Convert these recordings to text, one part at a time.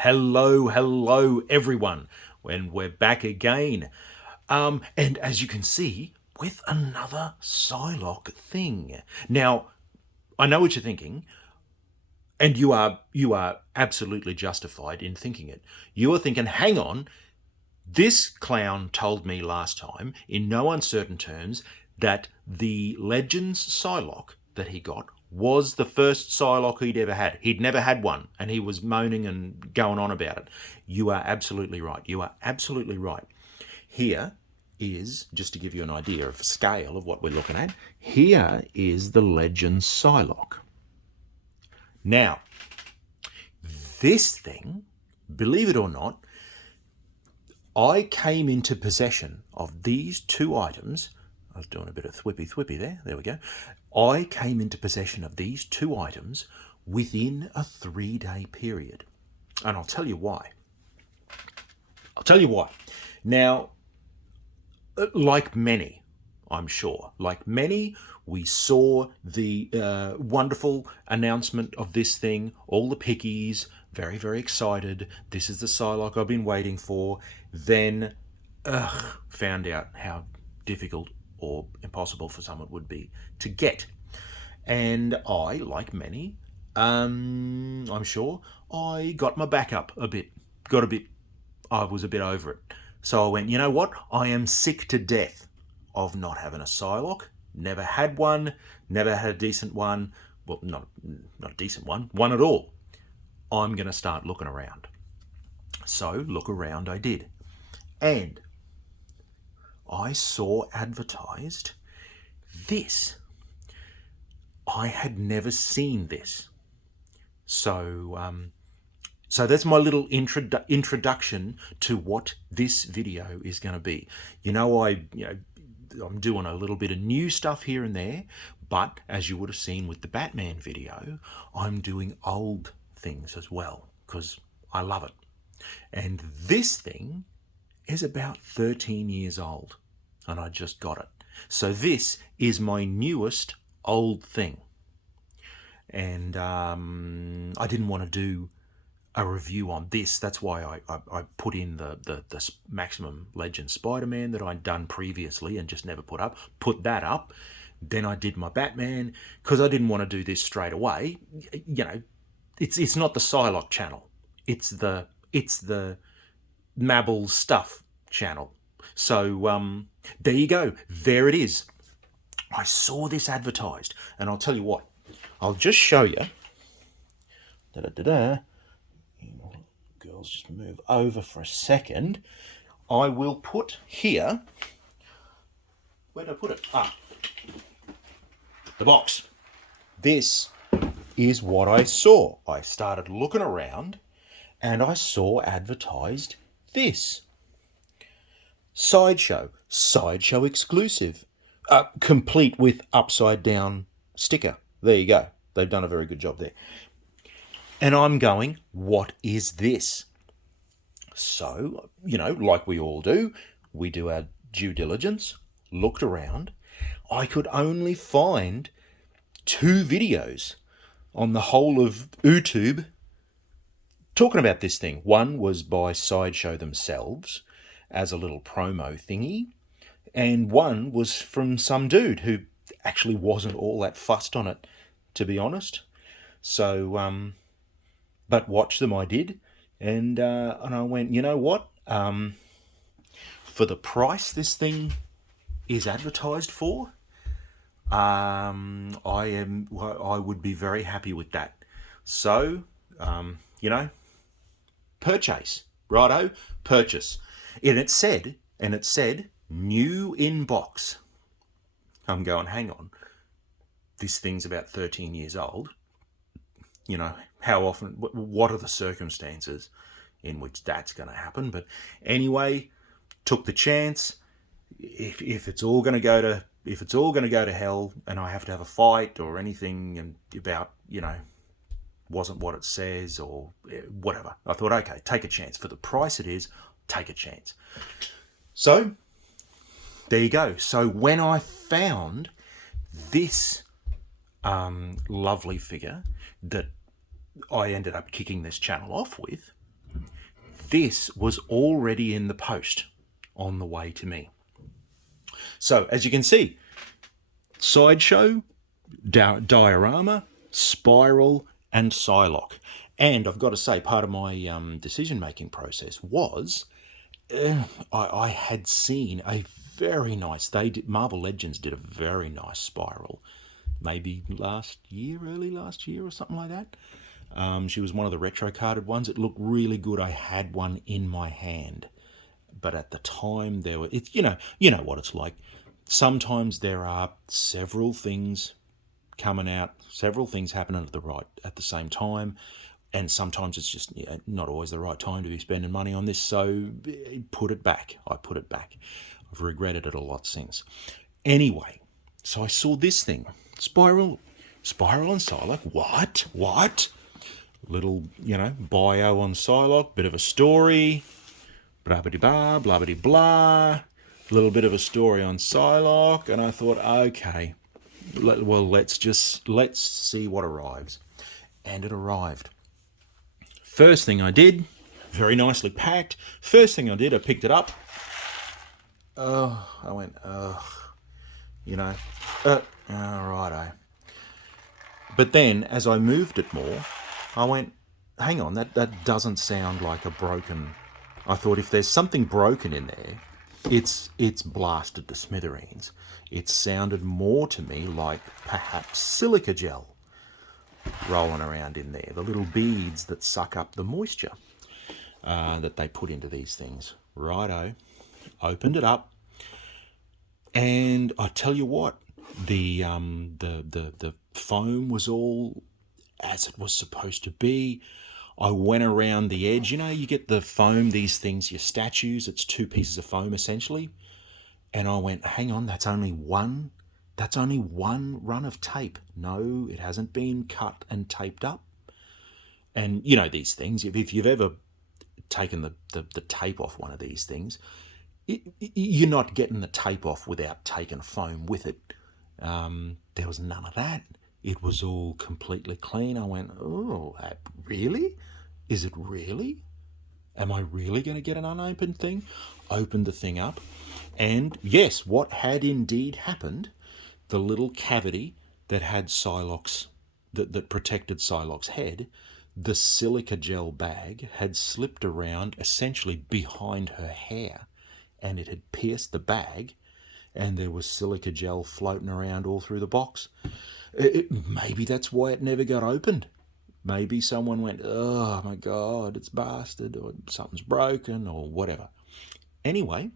Hello, everyone. When we're back again. And as you can see, with another Psylocke thing. Now, I know what you're thinking, and you are absolutely justified in thinking it. You are thinking, hang on, this clown told me last time, in no uncertain terms, that the Legends Psylocke that he got was the first Psylocke he'd ever had. He'd never had one, and he was moaning and going on about it. You are absolutely right. You are absolutely right. Here is, just to give you an idea of scale of what we're looking at, here is the Legends Psylocke. Now, this thing, believe it or not, I came into possession of these two items. I was doing a bit of thwippy there. There we go. I came into possession of these two items within a 3-day period. And I'll tell you why. Now, like many, I'm sure, we saw the wonderful announcement of this thing, all the pickies, very, very excited. This is the Psylocke I've been waiting for. Then, found out how difficult or impossible for some it would be to get. And I, like many, I'm sure, I got my back up a bit. I was a bit over it. So I went, you know what? I am sick to death of not having a Psylocke. Never had one, never had a decent one. Well, not a decent one at all. I'm going to start looking around. So look around I did. And I saw advertised this. I had never seen this. So that's my little introduction to what this video is going to be. I'm doing a little bit of new stuff here and there, but as you would have seen with the Batman video, I'm doing old things as well because I love it. And this thing is about 13 years old, and I just got it. So this is my newest old thing. And I didn't want to do a review on this. That's why I put in the Maximum Legends Spider-Man that I'd done previously and just never put that up. Then I did my Batman because I didn't want to do this straight away. You know, it's not the Psylocke channel. It's the Mabel Stuff channel. So there you go. There it is. I saw this advertised, and I'll tell you what. I'll just show you. Girls, just move over for a second. I will put here. Where did I put it? The box. This is what I saw. I started looking around and I saw advertised this. Sideshow exclusive. Complete with upside down sticker. There you go. They've done a very good job there. And I'm going, what is this? So, like we all do, we do our due diligence, looked around. I could only find 2 videos on the whole of YouTube talking about this thing. One was by Sideshow themselves as a little promo thingy, and one was from some dude who actually wasn't all that fussed on it, to be honest. So, but watch them I did, and I went, you know what? For the price this thing is advertised for, I would be very happy with that. So, purchase, righto, purchase. And it said new in box. I'm going, hang on. This thing's about 13 years old. How often, what are the circumstances in which that's going to happen? But anyway, took the chance. If it's all going to go to hell and I have to have a fight or anything and about, wasn't what it says or whatever, I thought, okay, take a chance. For the price it is, take a chance. So there you go. So when I found this lovely figure that I ended up kicking this channel off with, this was already in the post on the way to me. So, as you can see, Sideshow, Diorama, Spiral, and Psylocke. And I've got to say, part of my decision-making process was I had seen a very nice... Marvel Legends did a very nice Spiral, maybe early last year or something like that. She was one of the retro-carded ones. It looked really good. I had one in my hand. But at the time, you know what it's like. Sometimes there are several things coming out, several things happening at the same time, and sometimes it's just not always the right time to be spending money on this. So I put it back. I've regretted it a lot since. Anyway, so I saw this thing, Spiral and Psylocke. What? Little bio on Psylocke, bit of a story, blah-blah-blah, blah-blah-blah. A little bit of a story on Psylocke, and I thought, okay, well, let's see what arrives. And it arrived. First thing I did, very nicely packed. First thing I did, I picked it up. I went, righto. But then, as I moved it more, I went, hang on, that doesn't sound like a broken... I thought, if there's something broken in there, it's blasted to smithereens. It sounded more to me like perhaps silica gel rolling around in there, the little beads that suck up the moisture that they put into these things. Righto, opened it up, and I tell you what, the foam was all as it was supposed to be. I went around the edge. You get the foam, these things, your statues, it's 2 pieces of foam essentially. And I went, hang on, that's only one run of tape. No, it hasn't been cut and taped up. And these things, if you've ever taken the tape off one of these things, you're not getting the tape off without taking foam with it. There was none of that. It was all completely clean. I went, oh, really? Is it really? Am I really going to get an unopened thing? Opened the thing up. And yes, what had indeed happened, the little cavity that had Psylocke's, that protected Psylocke's head, the silica gel bag had slipped around essentially behind her hair, and it had pierced the bag, and there was silica gel floating around all through the box. Maybe that's why it never got opened. Maybe someone went, oh my God, it's bastard, or something's broken, or whatever. Anyway,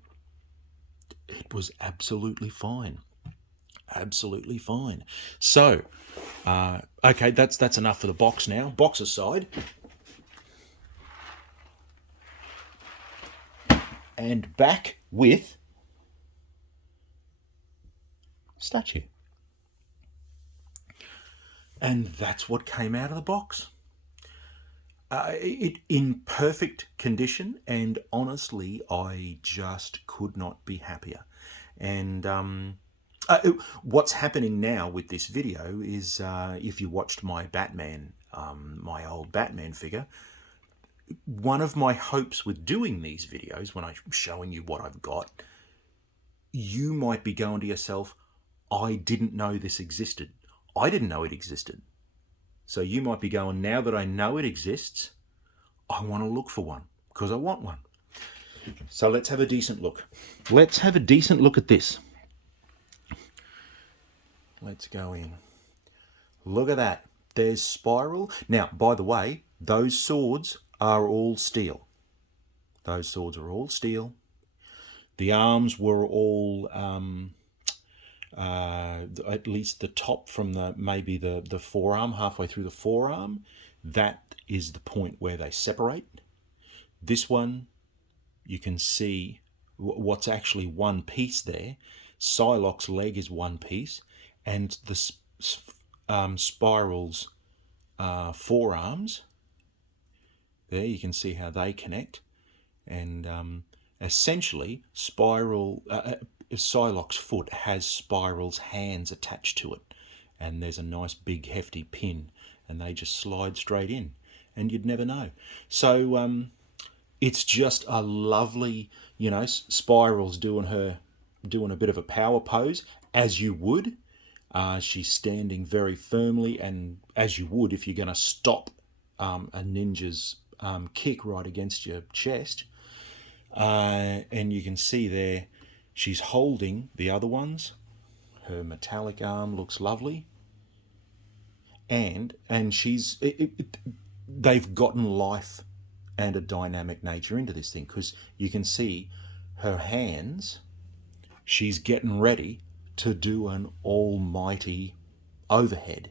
it was absolutely fine. Absolutely fine. So, okay, that's enough for the box now. Box aside. And back with statue. And that's what came out of the box. It in perfect condition, and honestly, I just could not be happier. And what's happening now with this video is, if you watched my Batman, my old Batman figure, one of my hopes with doing these videos, when I'm showing you what I've got, you might be going to yourself, I didn't know this existed. I didn't know it existed. So you might be going, now that I know it exists, I want to look for one, because I want one. So let's have a decent look. Let's have a decent look at this. Let's go in. Look at that. There's Spiral. Now, by the way, those swords are all steel. Those swords are all steel. The arms were all... at least the top from maybe the forearm, halfway through the forearm, that is the point where they separate. This one, you can see what's actually one piece there. Psylocke's leg is one piece, and the Spiral's forearms, there you can see how they connect. And essentially, Psylocke's foot has Spiral's hands attached to it, and there's a nice big hefty pin, and they just slide straight in, and you'd never know. So It's just a lovely, Spiral's doing a bit of a power pose, as you would. She's standing very firmly, and as you would if you're going to stop a ninja's kick right against your chest. And you can see there, she's holding the other ones. Her metallic arm looks lovely, and they've gotten life and a dynamic nature into this thing, because you can see her hands. She's getting ready to do an almighty overhead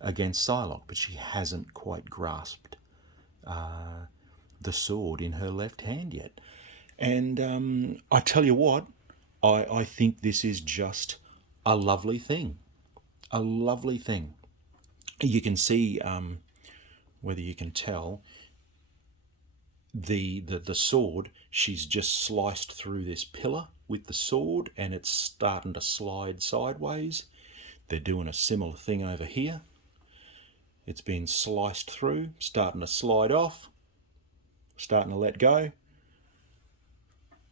against Psylocke, but she hasn't quite grasped the sword in her left hand yet. And I tell you what, I think this is just a lovely thing. A lovely thing. You can see, whether you can tell, the sword, she's just sliced through this pillar with the sword, and it's starting to slide sideways. They're doing a similar thing over here. It's been sliced through, starting to slide off, starting to let go.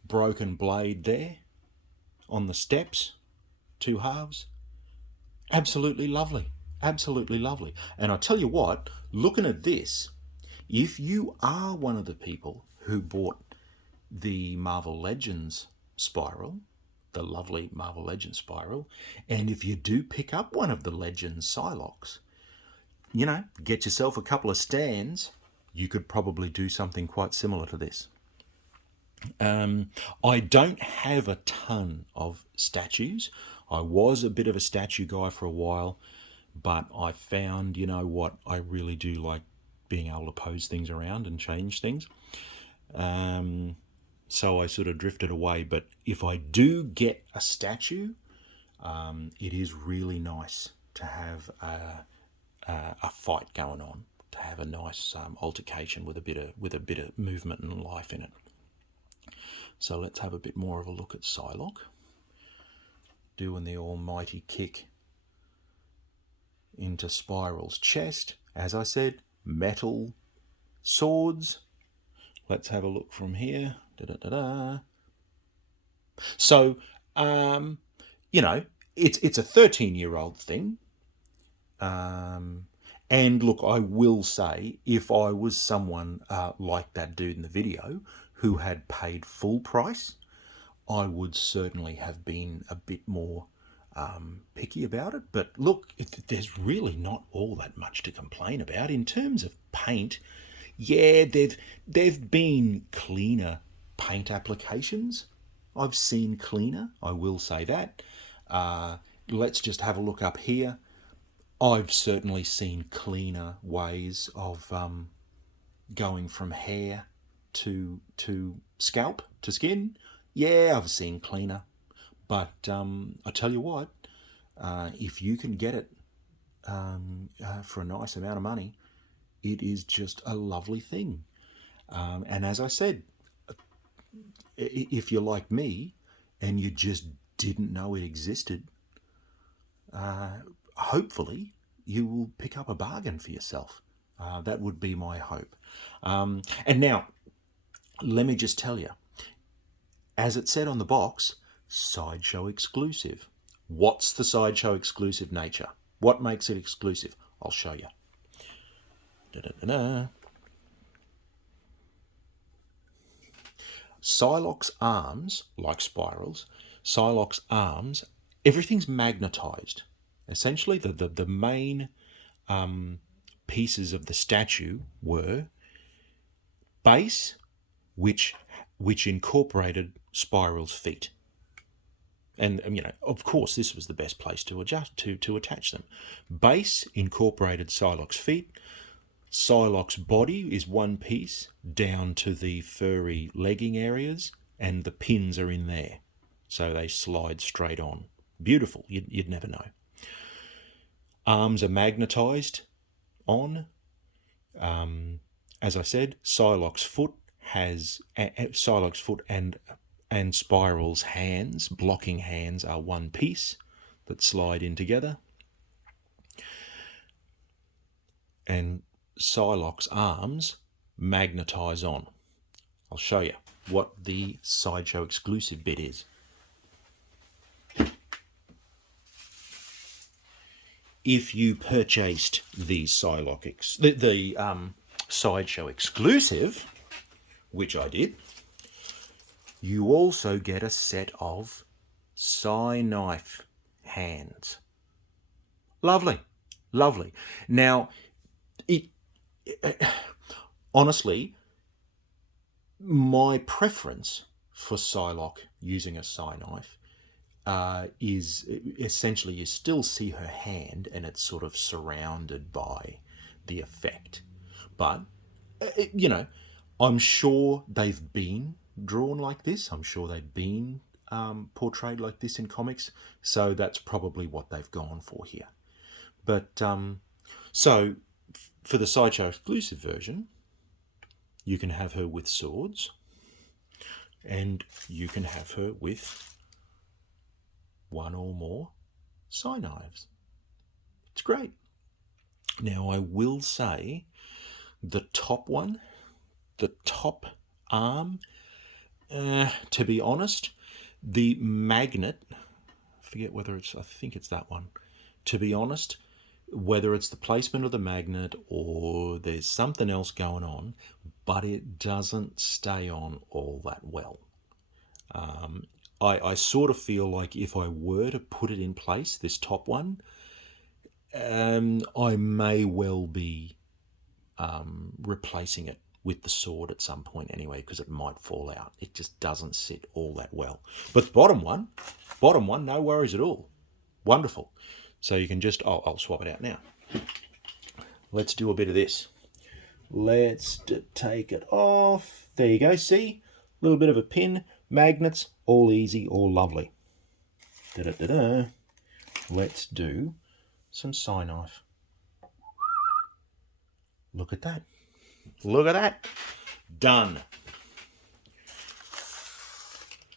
Broken blade there on the steps, two halves. Absolutely lovely. Absolutely lovely. And I tell you what, looking at this, if you are one of the people who bought the Marvel Legends spiral, the lovely Marvel Legends spiral, and if you do pick up one of the Legends Psylocks, get yourself a couple of stands, you could probably do something quite similar to this. I don't have a ton of statues. I was a bit of a statue guy for a while, but I found, I really do like being able to pose things around and change things. So I sort of drifted away. But if I do get a statue, it is really nice to have a fight going on, to have a nice altercation with a bit of movement and life in it. So let's have a bit more of a look at Psylocke doing the almighty kick into Spiral's chest. As I said, metal swords. Let's have a look from here. So, it's a 13-year-old thing. And look, I will say, if I was someone like that dude in the video who had paid full price, I would certainly have been a bit more picky about it. But look, there's really not all that much to complain about in terms of paint. Yeah, they've been cleaner paint applications. I've seen cleaner, I will say that. Let's just have a look up here. I've certainly seen cleaner ways of going from hair to scalp to skin. Yeah, I've seen cleaner. But I tell you what, if you can get it for a nice amount of money, it is just a lovely thing. And as I said, if you're like me and you just didn't know it existed, hopefully you will pick up a bargain for yourself. That would be my hope. And now, let me just tell you, as it said on the box, Sideshow exclusive. What's the Sideshow exclusive nature? What makes it exclusive? I'll show you. Psylocke's arms, like Spiral's, Psylocke's arms, everything's magnetized. Essentially, the main pieces of the statue were base, which incorporated Spiral's feet. And of course, this was the best place to attach them. Base incorporated Psylocke's feet. Psylocke's body is one piece down to the furry legging areas, and the pins are in there, so they slide straight on. Beautiful. You'd never know. Arms are magnetized on. As I said, Psylocke's foot and Spiral's hands, blocking hands, are one piece that slide in together. And Psylocke's arms magnetize on. I'll show you what the Sideshow exclusive bit is. If you purchased the Sideshow exclusive, which I did, you also get a set of Psy-Knife hands. Lovely, lovely. Now, honestly, my preference for Psylocke using a Psy-Knife is essentially you still see her hand and it's sort of surrounded by the effect. But, you know, I'm sure they've been drawn like this. I'm sure they've been portrayed like this in comics. So that's probably what they've gone for here. But, so for the Sideshow exclusive version, you can have her with swords and you can have her with one or more Psy-Knives. It's great. Now, I will say the top one, the top arm, to be honest, the magnet, I forget whether it's, I think it's that one. To be honest, whether it's the placement of the magnet or there's something else going on, but it doesn't stay on all that well. I sort of feel like if I were to put it in place, this top one, I may well be replacing it with the sword at some point anyway, because it might fall out. It just doesn't sit all that well. But the bottom one, no worries at all. Wonderful. So you can just, I'll swap it out now. Let's do a bit of this. Let's take it off. There you go. See? A little bit of a pin. Magnets, all easy, all lovely. Da-da-da-da. Let's do some Psy-Knife. Look at that. Look at that. Done.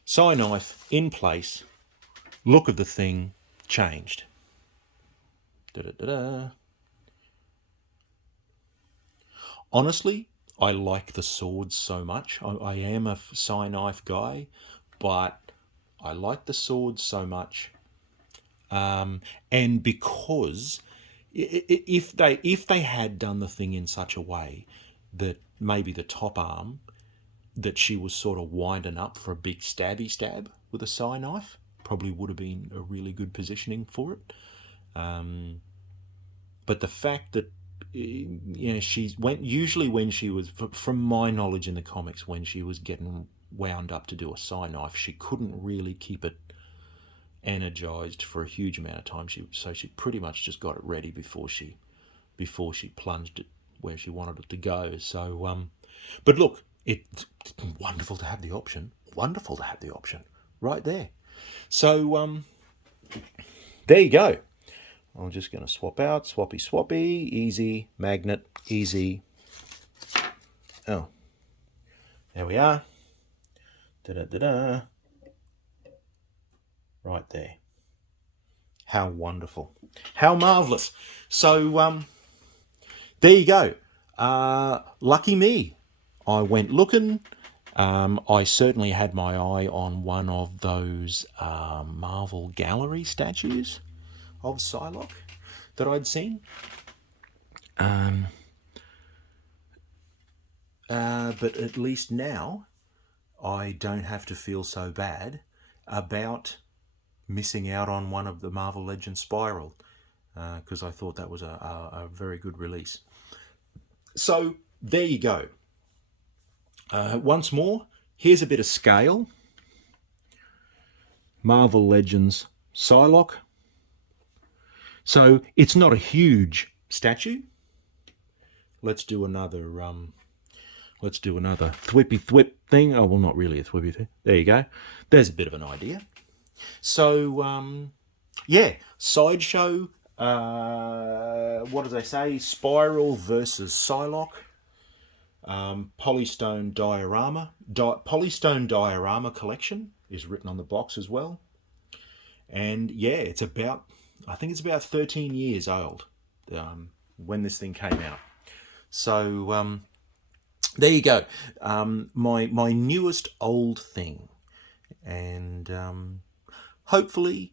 Psy-Knife in place. Look of the thing changed. Da-da-da-da. Honestly, I like the swords so much. I am a Psy-Knife guy, but I like the swords so much. And because if they had done the thing in such a way that maybe the top arm, that she was sort of winding up for a big stabby stab with a Psy-Knife, probably would have been a really good positioning for it. But the fact that, you know, usually when she was, from my knowledge in the comics, when she was getting wound up to do a Psy-Knife, she couldn't really keep it energized for a huge amount of time. So she pretty much just got it ready before she plunged it where she wanted it to go. So, but look, it's wonderful to have the option. Wonderful to have the option right there. So, there you go. I'm just going to swap out, swappy, easy, magnet, easy. Oh, there we are. Da-da-da-da. Right there. How wonderful. How marvellous. So, there you go. Lucky me. I went looking. I certainly had my eye on one of those Marvel Gallery statues of Psylocke that I'd seen. But at least now I don't have to feel so bad about missing out on one of the Marvel Legends Spiral, because I thought that was a very good release. So there you go. Once more, here's a bit of scale. Marvel Legends Psylocke. So it's not a huge statue. Let's do another thwippy thwip thing. Oh, well, not really a thwippy thing. There you go. There's a bit of an idea. So, yeah, Sideshow, what do they say? Spiral versus Psylocke. Polystone diorama. Polystone diorama collection is written on the box as well. And yeah, I think it's about 13 years old when this thing came out. So, there you go. My newest old thing, and hopefully,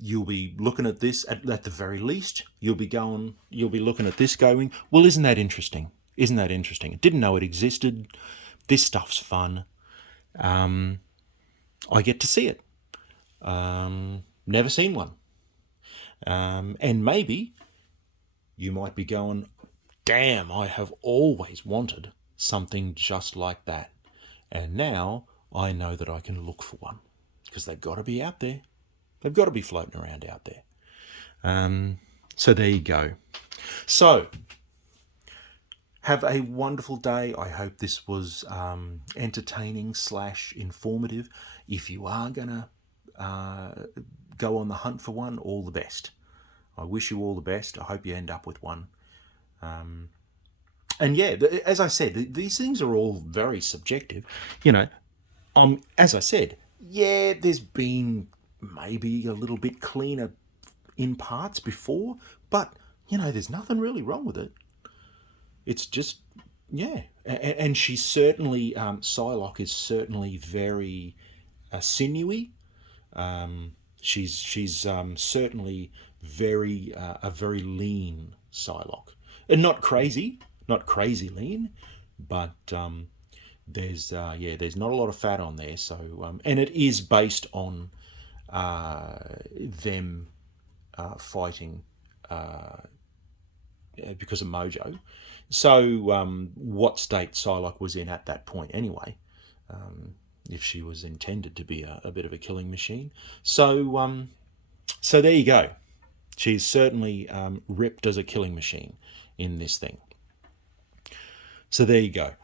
you'll be looking at this at the very least. You'll be looking at this going, well, isn't that interesting? Isn't that interesting? I didn't know it existed. This stuff's fun. I get to see it. Never seen one. And maybe you might be going, damn, I have always wanted something just like that. And now I know that I can look for one because they've got to be out there. They've got to be floating around out there. So there you go. So have a wonderful day. I hope this was entertaining / informative. If you are going to go on the hunt for one, all the best. I wish you all the best. I hope you end up with one. And yeah, as I said, these things are all very subjective. As I said, yeah, there's been maybe a little bit cleaner in parts before, but there's nothing really wrong with it. It's just, yeah, and she's certainly Psylocke is certainly very sinewy. She's certainly very a very lean Psylocke, and not crazy lean, but there's not a lot of fat on there. So and it is based on them fighting because of Mojo. So what state Psylocke was in at that point anyway, if she was intended to be a bit of a killing machine. So so there you go. She's certainly ripped as a killing machine in this thing. So there you go.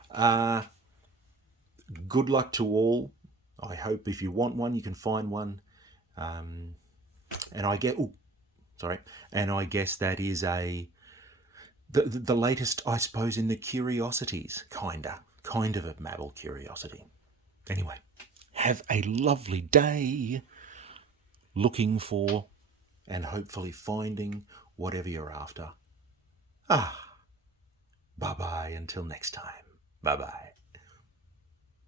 Good luck to all. I hope if you want one, you can find one. And I get, and I guess that is the latest, I suppose, in the curiosities, kind of a Mabel curiosity. Anyway, have a lovely day looking for and hopefully finding whatever you're after. Bye-bye until next time. Bye-bye.